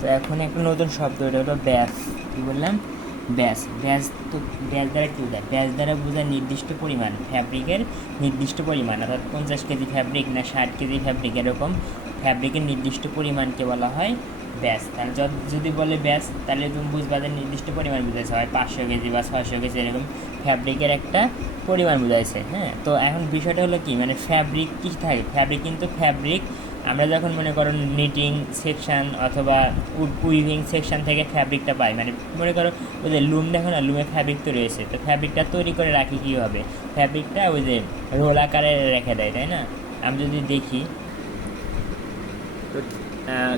তো এখন একটা নতুন শব্দ, এটা হলো ব্যাস। কী বললাম? ব্যাস। ব্যাস তো ব্যাস দ্বারা কী বোঝায়? ব্যাস দ্বারা বোঝায় নির্দিষ্ট পরিমাণ, ফ্যাব্রিকের নির্দিষ্ট পরিমাণ, অর্থাৎ 50 কেজি ফ্যাব্রিক না 60 কেজি ফ্যাব্রিক, এরকম ফ্যাব্রিকের নির্দিষ্ট পরিমাণকে বলা হয় ব্যাস। তাহলে যদি বলে ব্যাস, তাহলে তুমি বুঝবা যে নির্দিষ্ট পরিমাণ বুঝাইছে, হয় 500 কেজি বা 600 কেজি, এরকম ফ্যাব্রিকের একটা পরিমাণ বুঝাইছে। হ্যাঁ, তো এখন বিষয়টা হলো কি, মানে ফ্যাব্রিক কী থাকে? ফ্যাব্রিক কিন্তু ফ্যাব্রিক আমরা যখন মনে করো নিটিং সেকশন অথবা উইভিং সেকশন থেকে ফ্যাব্রিকটা পাই, মানে মনে করো ওই যে লুম, দেখো না, লুমে ফ্যাব্রিক তো রয়েছে, তো ফ্যাব্রিকটা তৈরি করে রাখি কীভাবে? ফ্যাব্রিকটা ওই যে রোল আকারে রেখে দেয়, তাই না? আমি যদি দেখি, তো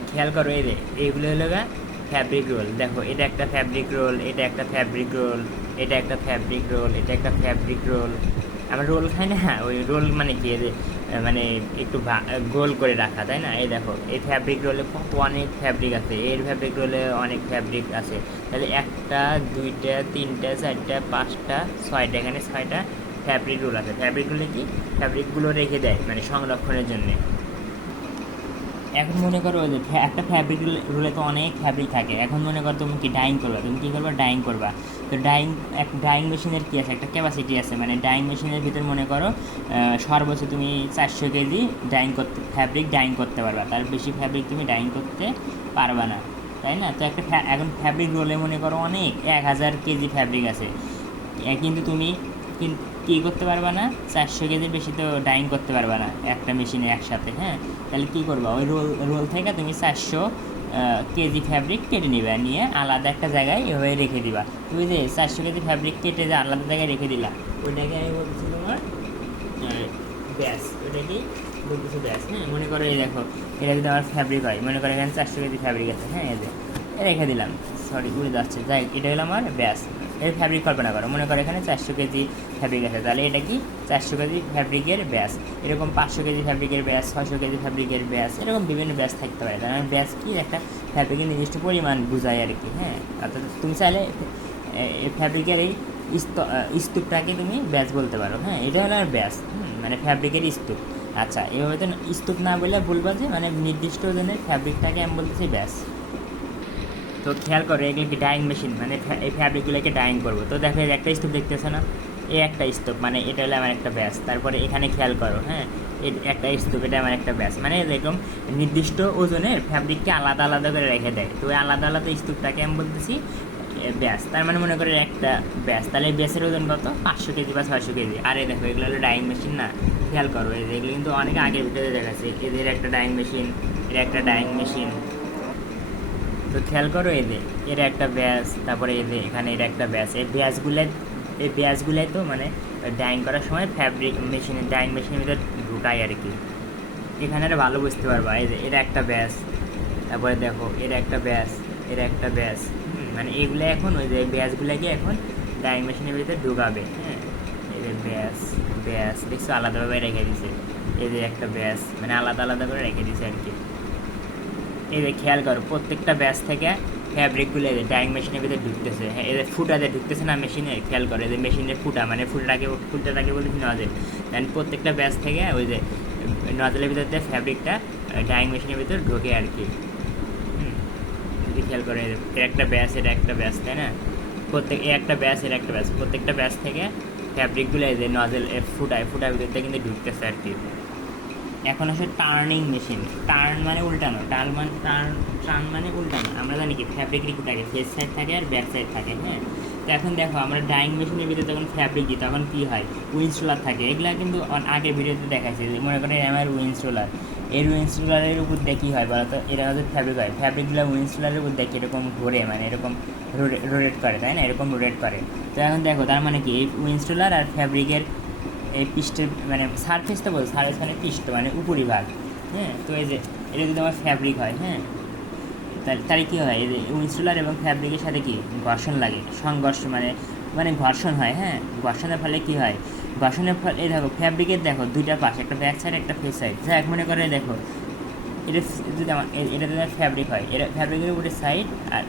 খেয়াল করো, এই যে এইগুলো হলো গা ফ্যাব্রিক রোল। দেখো, এটা একটা ফ্যাব্রিক রোল, এটা একটা ফ্যাব্রিক রোল, এটা একটা ফ্যাব্রিক রোল, এটা একটা ফ্যাব্রিক রোল। আমরা রোল খাই না, ওই রোল মানে কি, মানে একটু গোল করে রাখা, তাই না? এই দেখো, এই ফ্যাব্রিক রোলে কত অনেক ফ্যাব্রিক আছে, এর ফ্যাব্রিক রোলে অনেক ফ্যাব্রিক আছে। তাহলে একটা, দুইটা, তিনটা, চারটা, পাঁচটা, ছয়টা, এখানে ছয়টা ফ্যাব্রিক রোল আছে। ফ্যাব্রিক রোলে কি, ফ্যাব্রিকগুলো রেখে দেয় মানে সংরক্ষণের জন্যে। এখন মনে করো যে একটা ফ্যাব্রিক রোলে তো অনেক ফ্যাব্রিক থাকে। এখন মনে করো তুমি কি ডাইং করবা, তুমি কী করবা? ডাইং করবা। তো ডাইং মেশিনের কী আছে, একটা ক্যাপাসিটি আছে, মানে ডাইং মেশিনের ভিতর মনে করো সর্বোচ্চ তুমি 400 কেজি ফ্যাব্রিক ডাইং করতে পারবা, তার বেশি ফ্যাব্রিক তুমি ডাইং করতে পারবা না, তাই না? তো একটা এখন ফ্যাব্রিক রোলে মনে করো অনেক 1000 কেজি ফ্যাব্রিক আছে, কিন্তু তুমি কী করতে পারবা না, 400 কেজির বেশি তো ডাইং করতে পারবা না একটা মেশিনে একসাথে। হ্যাঁ, তাহলে কী করবা? ওই রোল থেকে তুমি 400 কেজি ফ্যাব্রিক কেটে নিবে, নিয়ে আলাদা একটা জায়গায় এভাবে রেখে দিবা। তুমি যে 400 কেজি ফ্যাব্রিক কেটে যে আলাদা জায়গায় রেখে দিলা, ওইটাকে আমি বলতেছি তোমার ব্যাস। ওইটাকেই বলতেছি ব্যাস। হ্যাঁ, মনে করো এই দেখো, এটা যদি আমার ফ্যাব্রিক হয়, মনে করো এখানে 400 কেজি ফ্যাব্রিক আছে। হ্যাঁ, এই যে রেখে দিলাম, সরি উড়ে যাচ্ছে, যাই, এটা হলো আমার ব্যাস। এর ফ্যাব্রিক কল্পনা করো, মনে করো এখানে 400 কেজি ফ্যাব্রিক আছে, তাহলে এটা কি 400 কেজি ফ্যাব্রিকের ব্যাস। এরকম 500 কেজি ফ্যাব্রিকের ব্যাস, 600 কেজি ফ্যাব্রিকের ব্যাস, এরকম বিভিন্ন ব্যাস থাকতে পারে। তার ব্যাস কি, একটা ফ্যাব্রিকের নির্দিষ্ট পরিমাণ বোঝায় আর কি। হ্যাঁ, অর্থাৎ তুমি চাইলে ফ্যাব্রিকের এই স্তূপটাকে তুমি ব্যাস বলতে পারো। হ্যাঁ, এটা হলো আর ব্যাস, মানে ফ্যাব্রিকের স্তূপ। আচ্ছা, এভাবে তো স্তূপ না বললে বলবা যে মানে নির্দিষ্ট জনের ফ্যাব্রিকটাকে আমি বলতেছি ব্যাস। তো খেয়াল করো, এগুলো কি ডাইং মেশিন, মানে এই ফ্যাব্রিকগুলোকে ডাইং করবো। তো দেখো, একটা স্তূপ দেখতেছো না, এই একটা স্তূপ, মানে এটা হলো আমার একটা ব্যাস। তারপরে এখানে খেয়াল করো, হ্যাঁ, একটা স্তূপ, এটা আমার একটা ব্যাস। মানে এরকম নির্দিষ্ট ওজনের ফ্যাব্রিককে আলাদা আলাদা করে রেখে দেয়, তো ওই আলাদা আলাদা স্তূপটাকে আমি বলতেছি ব্যাস। তার মানে মনে করো একটা ব্যাস, তাহলে এই ব্যাসের ওজন কত? 500 কেজি বা 600 কেজি। আর এই দেখো, এগুলো হলো ডাইং মেশিন না? খেয়াল করো, এগুলো কিন্তু অনেক আগের ভিতরে দেখাচ্ছে, এদের একটা ডাইং মেশিন, এর একটা ডাইং মেশিন। তো খেয়াল করো, এর একটা ব্যাস, তারপরে এখানে এর একটা ব্যাস। এই ব্যাসগুলাই তো মানে ডাইং করার সময় ডাইং মেশিনের ভিতরে ঢুকাই আর কি। এখানে আর ভালো বুঝতে পারবা, এর একটা ব্যাস, তারপরে দেখো এর একটা ব্যাস, এর একটা ব্যাস। মানে এগুলো এখন ওই যে ব্যাসগুলোকে এখন ডাইং মেশিনের ভিতরে ঢুকাবে। হ্যাঁ, এই যে ব্যাস, ব্যাস দেখছো আলাদাভাবে রেখে দিছে। এই যে একটা ব্যাস, মানে আলাদা আলাদা করে রেখে দিছে আর কি। এই যে খেয়াল করো, প্রত্যেকটা ব্যাস থেকে ফ্যাব্রিকগুলো এই যে ডাইং মেশিনের ভিতরে ঢুকতেছে। হ্যাঁ, এদের ফুটাতে ঢুকতেছে না মেশিনে, খেয়াল করো, এদের মেশিনের ফুটা, মানে ফুলটাকে বলতেছি নজেল। দেন প্রত্যেকটা ব্যাস থেকে ওই যে নজেলের ভিতর দিয়ে ফ্যাব্রিকটা ডাইং মেশিনের ভিতর ঢোকে আর কি। যদি খেয়াল করে, এর একটা ব্যাস, এটা একটা ব্যাস, তাই না? একটা ব্যাস, এর একটা ব্যাস, প্রত্যেকটা ব্যাস থেকে ফ্যাব্রিকগুলো এই যে নজেল ফুটার ভিতরটা কিন্তু ঢুকতেছে আর কি। এখন আসে টার্নিং মেশিন। টার্ন মানে উল্টানো, টার্ন মানে উল্টানো। আমরা জানি কি ফ্যাব্রিক কি থাকে, ফেস সাইড থাকে আর ব্যাক সাইড থাকে। হ্যাঁ, তো এখন দেখো, আমরা ডাইং মেশিনের ভিতরে যখন ফ্যাব্রিক দিই তখন কী হয়, উইন্স রোলার থাকে। এগুলো কিন্তু আগের ভিডিওতে দেখাচ্ছি, মনে করেন আমার উইন্স রোলার, এই উইন্স রোলারের উপর দিয়ে কী হয় বলো তো, এরা হচ্ছে ফ্যাব্রিক হয়, ফ্যাব্রিকগুলো উইন্স রোলারের উপর দেখে এরকম ঘুরে, মানে এরকম রোটেট করে, তাই না? এরকম রোটেট করে। তো এখন দেখো, তার মানে কি, এই উইন্স রোলার আর ফ্যাব্রিকের এই পৃষ্ঠের মানে সারফেসটা বলছে, সারফেস মানে পৃষ্ঠ মানে উপরিভাগ। হ্যাঁ, তো এই যে এটা যদি আমার ফ্যাব্রিক হয়, হ্যাঁ, তাহলে কী হয়, এই যে ইনসুলার এবং ফ্যাব্রিকের সাথে কি ঘর্ষণ লাগে, সংঘর্ষ মানে ঘর্ষণ হয়। হ্যাঁ, ঘর্ষণের ফলে কী হয়, ঘর্ষণের ফলে এই দেখো ফ্যাব্রিকের দেখো দুইটা পাশ, একটা ব্যাক সাইড একটা ফেস সাইড। যা এক মনে করে দেখো, এটা যদি এটা যদি ফ্যাব্রিক হয়, এটা ফ্যাব্রিকের উপরে সাইড আর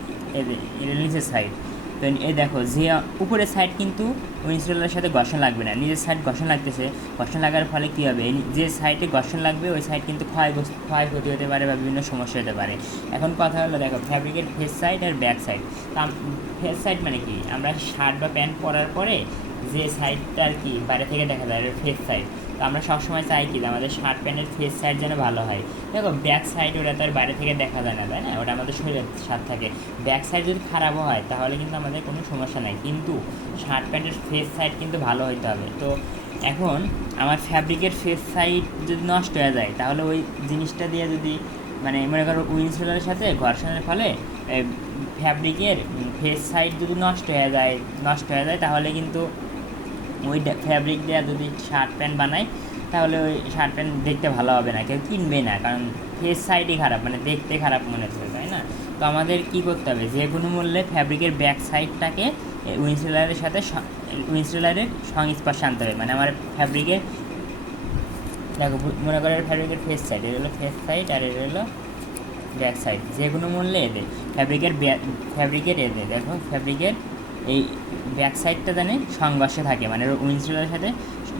এটা নিচের সাইড। তো এই দেখো যে উপরের সাইড কিন্তু ইনস্টলারের সাথে ঘর্ষণ লাগবে না, নিজের সাইড ঘর্ষণ লাগতেছে। ঘর্ষণ লাগার ফলে কী হবে, যে সাইডে ঘর্ষণ লাগবে ওই সাইড কিন্তু ক্ষয়ক্ষতি হতে পারে বা বিভিন্ন সমস্যা হতে পারে। এখন কথা হলো দেখো ফ্যাব্রিকের ফেস সাইড আর ব্যাক সাইড। ফেস সাইড মানে কি, আমরা শার্ট বা প্যান্ট পরার পরে যে সাইডটা আর কি বাইরে থেকে দেখা যায় ফেস সাইড। তো আমরা সবসময় চাই কি আমাদের শার্ট প্যান্টের ফেস সাইড যেন ভালো হয়। দেখো ব্যাক সাইড ওটা তো আর বাইরে থেকে দেখা যায় না, তাই না, ওটা আমাদের শরীরের সাথে থাকে। ব্যাক সাইড যদি খারাপও হয় তাহলে কিন্তু আমাদের কোনো সমস্যা নাই, কিন্তু শার্ট প্যান্টের ফেস সাইড কিন্তু ভালো হইতে হবে। তো এখন আমার ফ্যাব্রিকের ফেস সাইড যদি নষ্ট হয়ে যায় তাহলে ওই জিনিসটা দিয়ে যদি মানে মনে করো উইন্ডশিল্ডের সাথে ঘর্ষণের ফলে ফ্যাব্রিকের ফেস সাইড যদি নষ্ট হয়ে যায় তাহলে কিন্তু ওই ফ্যাব্রিক দেওয়া যদি শার্ট প্যান্ট বানায় তাহলে ওই শার্ট প্যান্ট দেখতে ভালো হবে না, কেউ কিনবে না, কারণ ফেস সাইডই খারাপ, মানে দেখতে খারাপ মনে হচ্ছে, তাই না। তো আমাদের কী করতে হবে, যে কোনো মূল্যে ফ্যাব্রিকের ব্যাক সাইডটাকে উইন্ডশিল্ডের সাথে উইন্ডশিল্ডের সংস্পর্শে আনতে হবে। মানে আমার ফ্যাব্রিকের দেখো মনে করো ফ্যাব্রিকের ফেস সাইড, এটা হলো ফেস সাইড আর এটা হলো ব্যাক সাইড, যে কোনো মূল্যে এদের ফ্যাব্রিকের এদের দেখো ফ্যাব্রিকের এই ব্যাক সাইডটা জানে সংঘর্ষে থাকে, মানে উইন্ডশিল্ডের সাথে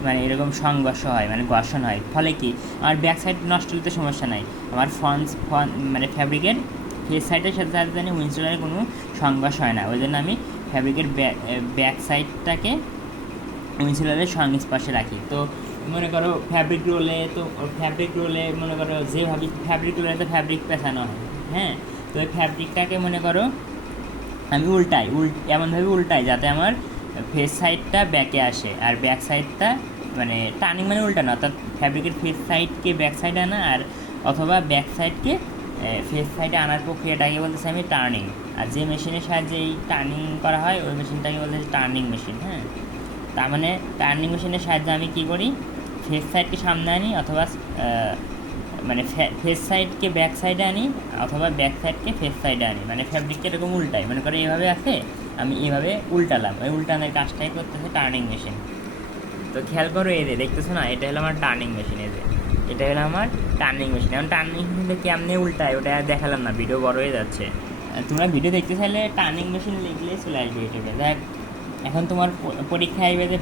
মানে এরকম সংঘর্ষ হয়, মানে ঘর্ষণ হয়, ফলে কি আমার ব্যাক সাইড নষ্ট হতে সমস্যা নাই, আমার ফ্রন্ট মানে ফ্যাব্রিকের ফেস সাইডের সাথে সাথে জানি উইন্ডশিল্ডের কোনো সংঘর্ষ হয় না। ওই জন্য আমি ফ্যাব্রিকের ব্যাক সাইডটাকে উইন্ডশিল্ডের সংস্পর্শে রাখি। তো মনে করো ফ্যাব্রিক রোলে মনে করো যেভাবে ফ্যাব্রিক রোলে তো ফ্যাব্রিক পেঁচানো হয়, হ্যাঁ, তো ওই ফ্যাব্রিকটাকে মনে করো আমি এমনভাবে উল্টাই যাতে আমার ফেস সাইডটা ব্যাকে আসে আর ব্যাক সাইডটা মানে টার্নিং মানে উল্টানো, অর্থাৎ ফ্যাব্রিকের ফেস সাইডকে ব্যাক সাইডে আনা আর অথবা ব্যাক সাইডকে ফেস সাইডে আনার প্রক্রিয়াটাকে বলতেছে আমি টার্নিং। আর যে মেশিনের সাহায্যে এই টার্নিং করা হয় ওই মেশিনটাকে বলতেছে টার্নিং মেশিন, হ্যাঁ। তার মানে টার্নিং মেশিনের সাহায্যে আমি কী করি, ফেস সাইডকে সামনে আনি অথবা মানে ফেস সাইডকে ব্যাক সাইডে আনি অথবা ব্যাক সাইডকে ফেস সাইডে আনি, মানে ফ্যাব্রিককে এরকম উল্টাই, মনে করো এইভাবে আছে আমি এইভাবে উল্টালাম, ওই উল্টানোর কাজটাই করতেছে টার্নিং মেশিন। তো খেয়াল করো এই যে দেখতেছো না, এটা হলো আমার টার্নিং মেশিন, এই যে এটা হলো আমার টার্নিং মেশিন। এখন টার্নিং মেশিনটা কেমনে উল্টায় ওটা দেখালাম না, ভিডিও বড় হয়ে যাচ্ছে। তোমরা ভিডিও দেখতে চাইলে টার্নিং মেশিন লিখলেই চলে আসবে ইউটিউবে। দেখ এখন তোমার পরীক্ষায় আসবে যে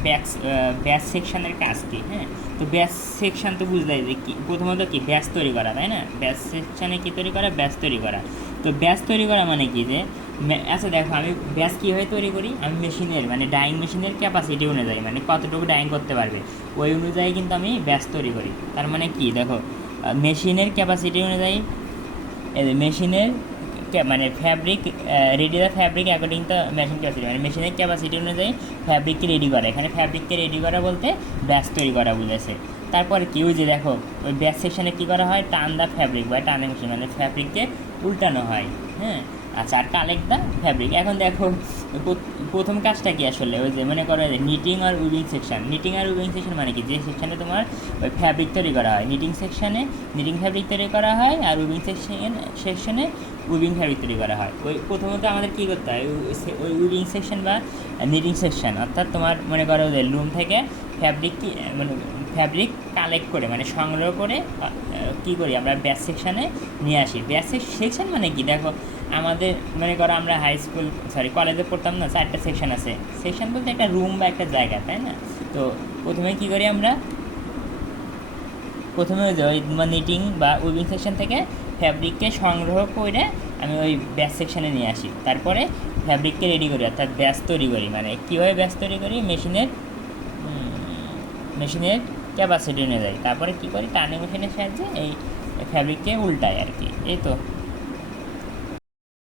ব্যাস সেকশনের কাজ কী, হ্যাঁ। তো ব্যাস সেকশন তো বুঝলাই যে কী, প্রথমত কি ব্যাস তৈরি করা, তাই না, ব্যাস সেকশনে কী তৈরি করা, ব্যাস তৈরি করা। তো ব্যাস তৈরি করা মানে কি যে আচ্ছা দেখো আমি ব্যাস কীভাবে তৈরি করি, আমি মেশিনের মানে ডাইং মেশিনের ক্যাপাসিটি অনুযায়ী মানে কতটুকু ডাইং করতে পারবে ওই অনুযায়ী কিন্তু আমি ব্যাস তৈরি করি। তার মানে কি দেখো মেশিনের ক্যাপাসিটি অনুযায়ী মেশিনের মানে fabric ready the fabric according the machine capacity, মানে মেশিনের ক্যাপাসিটি অনুযায়ী ফ্যাব্রিককে রেডি করা, এখানে ফ্যাব্রিককে রেডি করা বলতে ব্যাস তৈরি করা বুঝেছে। তারপর কি ওই যে দেখো ওই ব্যাস সেকশনে কী করা হয়, টার্ন দ্য ফ্যাব্রিক বা টার্নিং মেশিন মানে ফ্যাব্রিককে উল্টানো হয়, হ্যাঁ। আচ্ছা আর কালেক্ট দ্য ফ্যাব্রিক। এখন দেখো প্রথম কাজটা কি আসলে ওই যে মনে করো নিটিং আর উইভিং সেকশন। নিটিং আর উইভিং সেকশন মানে কি, যে সেকশনে তোমার ওই ফ্যাব্রিক তৈরি করা হয়, নিটিং সেকশনে নিটিং ফ্যাব্রিক তৈরি করা হয় আর উইভিং সেকশনে উইভিং ফ্যাব্রিক তৈরি করা হয়। ওই প্রথমত আমাদের কী করতে হয়, ওই উইভিং সেকশন বা নিটিং সেকশন অর্থাৎ তোমার মনে করো যে লুম থেকে ফ্যাব্রিক মানে ফ্যাব্রিক কালেক্ট করে মানে সংগ্রহ করে কী করি আমরা ব্যাস সেকশানে নিয়ে আসি। ব্যাস সেকশন মানে কি দেখো আমাদের মনে করো আমরা কলেজে পড়তাম না, 4টা সেকশন আছে, সেকশন বলতে একটা রুম বা একটা জায়গা, তাই না। তো প্রথমে কী করি আমরা, প্রথমে ওই নিটিং বা উইভিং সেকশন থেকে ফ্যাব্রিককে সংগ্রহ করে আমি ওই ব্যাস সেকশানে নিয়ে আসি, তারপরে ফ্যাব্রিককে রেডি করি অর্থাৎ ব্যাস তৈরি করি। মানে কীভাবে ব্যাস তৈরি করি, মেশিনের ক্যাপাসিটি অনুযায়ী, তারপরে কী করি টার্নিং মেশিনের সাহায্যে এই ফ্যাব্রিককে উল্টাই আর কি, এই তো।